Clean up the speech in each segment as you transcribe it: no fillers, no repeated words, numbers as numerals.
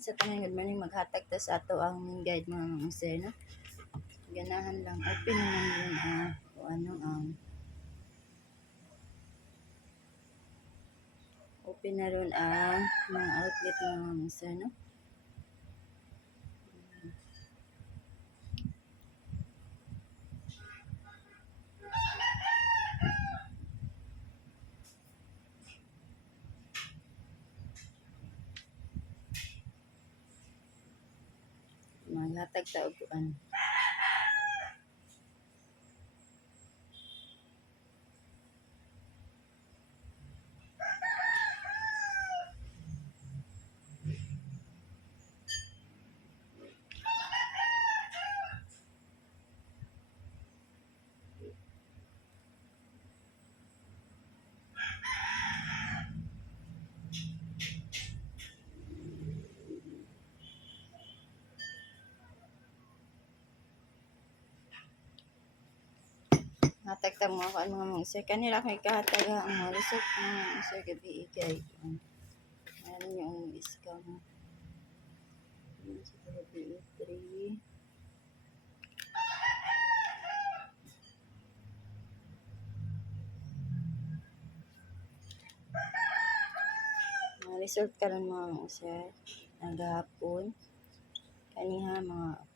Sa tanan good morning, maghatag ta sa ato ang main guide mga sir, no? Ganahan lang. Open naman yun kung ano open na ron ang mga outlet mga sir, no? Maghatag ta og ano. Hatag ta mga kuan mga sir. Kanila ako ikahatag ang mga result mga sir gabi ikay. Ano yung discount mo? Sa gabi 3. Mga result karon mga sir. Nagahapon. Kaniha mga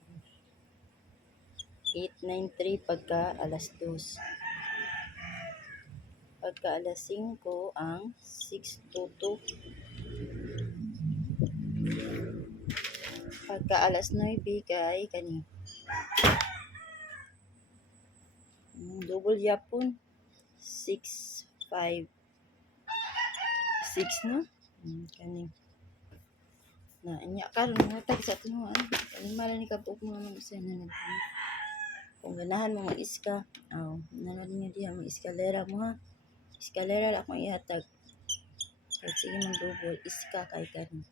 8:93 pagka alas 2. Pagka alas 5 ang 6:22. Pagka alas 9 kay kani. Double yapon 656 no? Kani. Na nya karon hatag sa tinuan. Kalimala ni kapok mga isa na nag. Kung ganahan mo mga iska, nanalo niyo diha mga eskalera mo ha. Eskalera la akong ihatag. Kahit sige mong double, iska kay kani.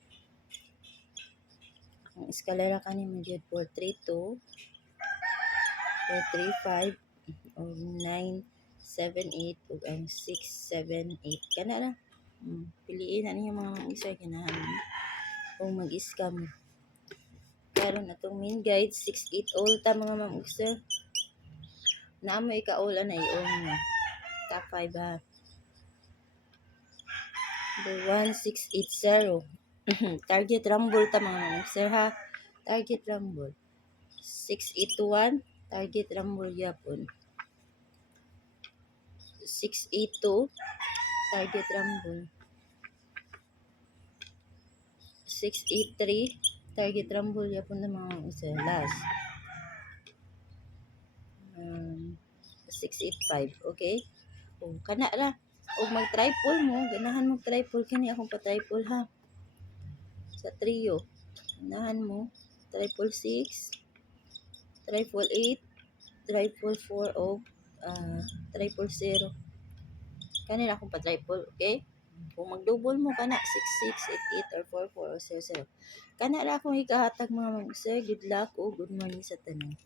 Ang eskalera kani mo dyan 432, 435, o 978, o ang 678. Kana na. Piliin na niyo mga isa ganahan mo. Kung mag-iska mo. Karon atong main guide, 68 all ta mga mamugsa. Naamo ika-all na i-on mo. Top 5 ha. The 1680. Target rumble ta mga mamugsa ha. Target rumble. 681. Target rumble yapon. 682. Target rumble. 683. Target rumble yapon na mga mamugsa. Last. 685, okay? O, kana ra. O mag-triple mo, ganahan mo triple kani akong pa-triple ha. Sa trio, ganahan mo triple 6, triple 8, triple 4 o triple 0. Kani akong pa-triple, okay? Kung mag-double mo kana 66, 88 or 44 o 00. Kana ra akong ikahatag mga sir. Good luck o good morning sa tanan.